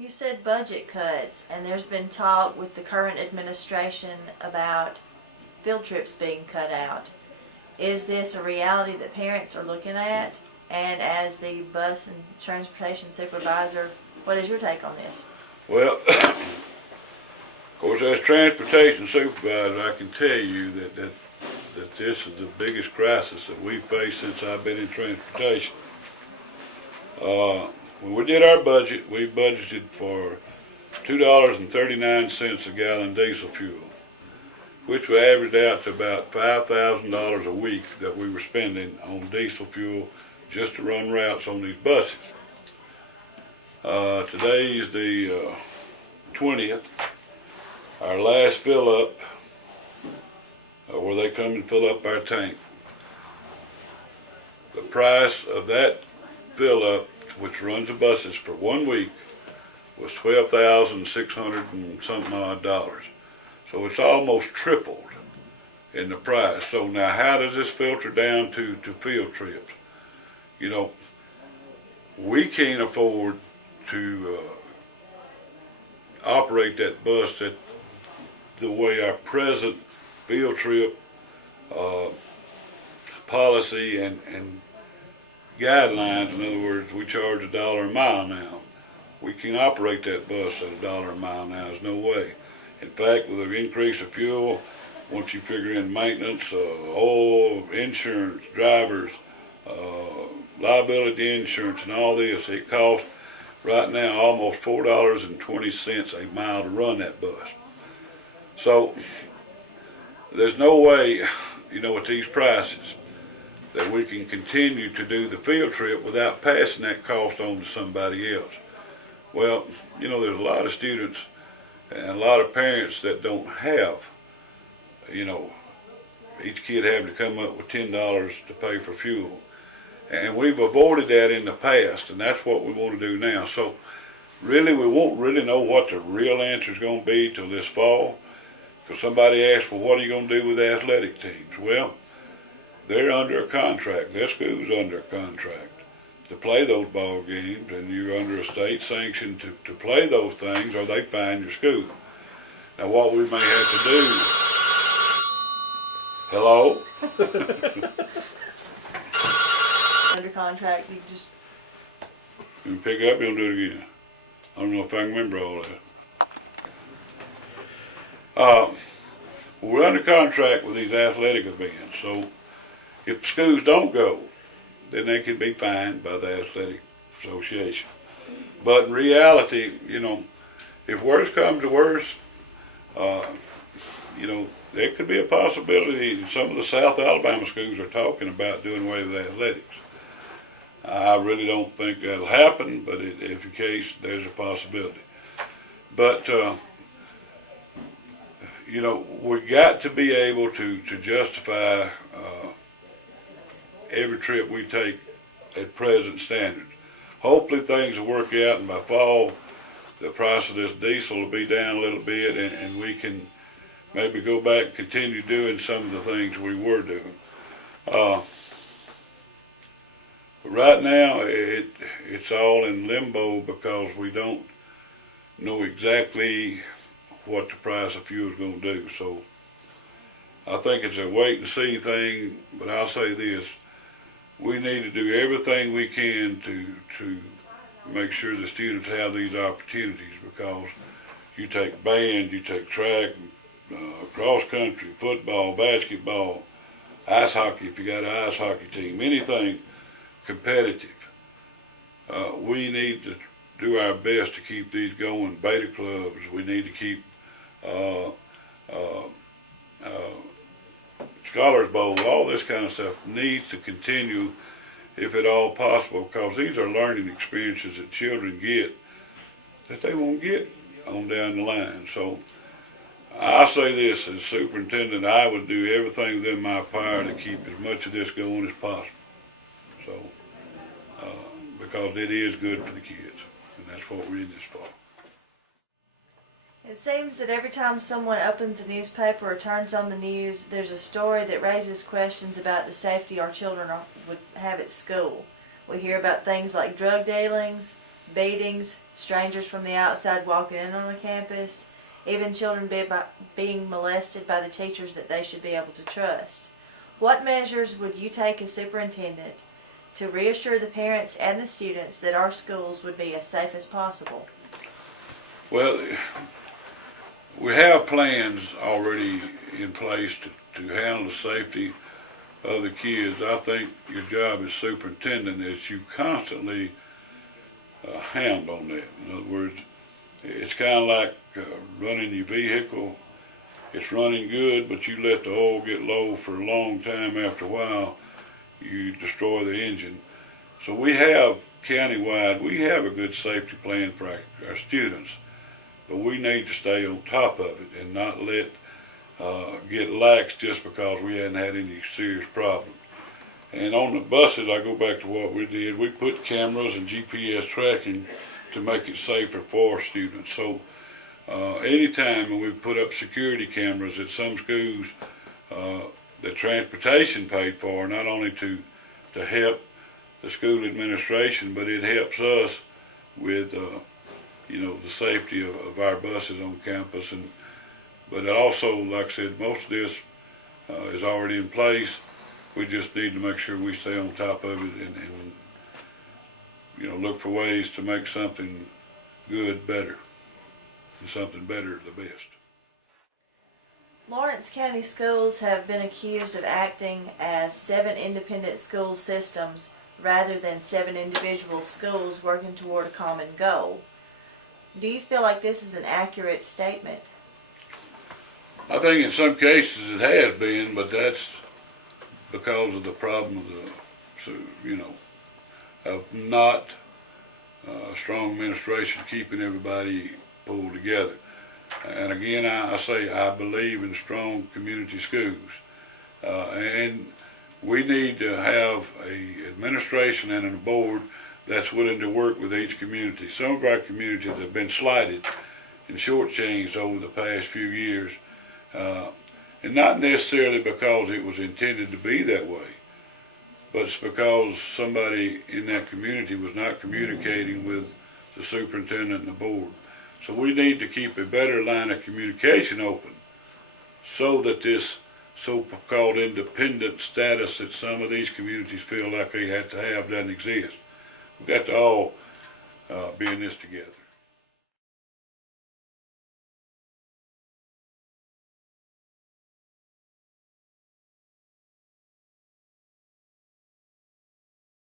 You said budget cuts, and there's been talk with the current administration about field trips being cut out. Is this a reality that parents are looking at? And as the bus and transportation supervisor, what is your take on this? Well, of course, as transportation supervisor, I can tell you that this is the biggest crisis that we've faced since I've been in transportation. When we did our budget, we budgeted for $2.39 a gallon diesel fuel, which would average out to about $5,000 a week that we were spending on diesel fuel just to run routes on these buses. Today is the 20th. Our last fill up, where they come and fill up our tank, the price of that fill up, which runs the buses for 1 week, was $12,600 and something odd dollars. So it's almost tripled in the price. So now how does this filter down to field trips? You know, we can't afford to operate that bus at the way our present field trip policy and guidelines. In other words, we charge $1 a mile now. We can operate that bus at $1 a mile now. There's no way. In fact, with the increase of fuel, once you figure in maintenance, oil, insurance, drivers, liability insurance, and all this, it costs right now almost $4.20 a mile to run that bus. So there's no way, you know, at these prices, that we can continue to do the field trip without passing that cost on to somebody else. Well, you know, there's a lot of students and a lot of parents that don't have, you know, each kid having to come up with $10 to pay for fuel. And we've avoided that in the past, and that's what we want to do now. So really, we won't really know what the real answer is going to be till this fall, because somebody asked, well, what are you going to do with the athletic teams? Well, they're under a contract. Their school's under a contract to play those ball games, and you're under a state sanction to play those things, or they fine your school. Now, what we may have to do. Hello? Under contract, you just. You can pick up, you don't do it again. I don't know if I can remember all that. We're under contract with these athletic events, so if schools don't go, then they can be fined by the athletic association. But in reality, you know, if worse comes to worse, you know, there could be a possibility. Some of the South Alabama schools are talking about doing away with athletics. I really don't think that'll happen, but if in case, there's a possibility. But you know, we've got to be able to justify every trip we take at present standards. Hopefully things will work out, and by fall the price of this diesel will be down a little bit, and we can maybe go back and continue doing some of the things we were doing. But right now it's all in limbo because we don't know exactly what the price of fuel is going to do. So I think it's a wait and see thing, but I'll say this: we need to do everything we can to make sure the students have these opportunities, because you take band, you take track, cross country, football, basketball, ice hockey, if you got an ice hockey team, anything competitive. We need to do our best to keep these going. Beta clubs, we need to keep Scholars Bowl, all this kind of stuff needs to continue if at all possible, because these are learning experiences that children get that they won't get on down the line. So I say this, as superintendent, I would do everything within my power to keep as much of this going as possible. So, because it is good for the kids, and that's what we're in this for. It seems that every time someone opens a newspaper or turns on the news, there's a story that raises questions about the safety our children would have at school. We hear about things like drug dealings, beatings, strangers from the outside walking in on a campus, even children being molested by the teachers that they should be able to trust. What measures would you take as superintendent to reassure the parents and the students that our schools would be as safe as possible? Well, we have plans already in place to handle the safety of the kids. I think your job as superintendent is you constantly hound on that. In other words, it's kind of like running your vehicle. It's running good, but you let the oil get low for a long time. After a while, you destroy the engine. So we have countywide, we have a good safety plan for our students, but we need to stay on top of it and not let get lax just because we hadn't had any serious problems. And on the buses, I go back to what we did. We put cameras and GPS tracking to make it safer for our students. So anytime when we put up security cameras at some schools, the transportation paid for, not only to help the school administration, but it helps us with the safety of our buses on campus. But also, like I said, most of this is already in place. We just need to make sure we stay on top of it and look for ways to make something good better and something better the best. Lawrence County schools have been accused of acting as 7 independent school systems rather than 7 individual schools working toward a common goal. Do you feel like this is an accurate statement? I think in some cases it has been, but that's because of the problem of not a strong administration keeping everybody pulled together. And again, I say I believe in strong community schools, and we need to have a administration and a board that's willing to work with each community. Some of our communities have been slighted and shortchanged over the past few years. And not necessarily because it was intended to be that way, but it's because somebody in that community was not communicating with the superintendent and the board. So we need to keep a better line of communication open so that this so-called independent status that some of these communities feel like they have to have doesn't exist. We've got to all be in this together.